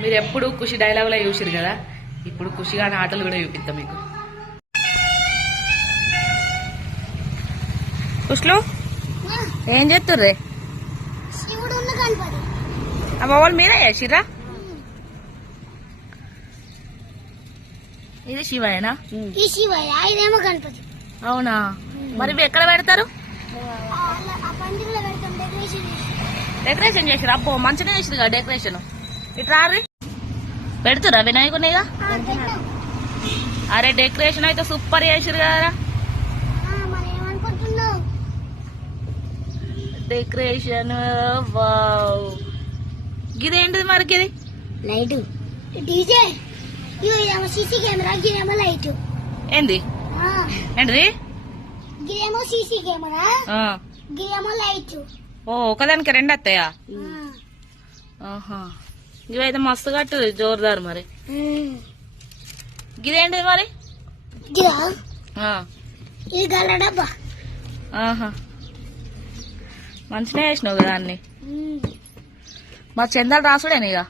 మీరు ఎప్పుడు ఖుషి డైలాగులే చూసిరు కదా, ఇప్పుడు ఖుషిగాని ఆటలు కూడా చూపిస్తాం మీకు. ఖుష్లు ఏం చేస్తుర్రే? వాళ్ళు మీరే చేసిర్రా? ఇది శివయ్యనా? ఇదేమో గణపతి. అవునా, మరి ఇవి ఎక్కడ పెడతారు? డెకరేషన్ చేసిరు. అబ్బో మంచిగా చేసిరు కదా డెకరేషన్. ఇట్లా పెడుతురా వినాయకునిగా? అరే డెకరేషన్ అయితే సూపర్ చేసిరు కదా. Decoration wow. గిదేంటిది మరి? గిది లైట్ డీజే, ఇదేమో సీసీ కెమెరా, గిదేమో లైట్. ఏంది ఏంటిది? గిదేమో సీసీ కెమెరా, గిదేమో లైట్. ఓ ఒకదానికి రెండు వస్తాయా? ఇవైతే మస్తు కట్టు జోరుదారు. మరి గిదేంటిది మరి? ఇది గల్ల డబ్బా. మంచిగా వేసినావు కదా అన్ని. మా చందాలు రాసుడేనా ఇక?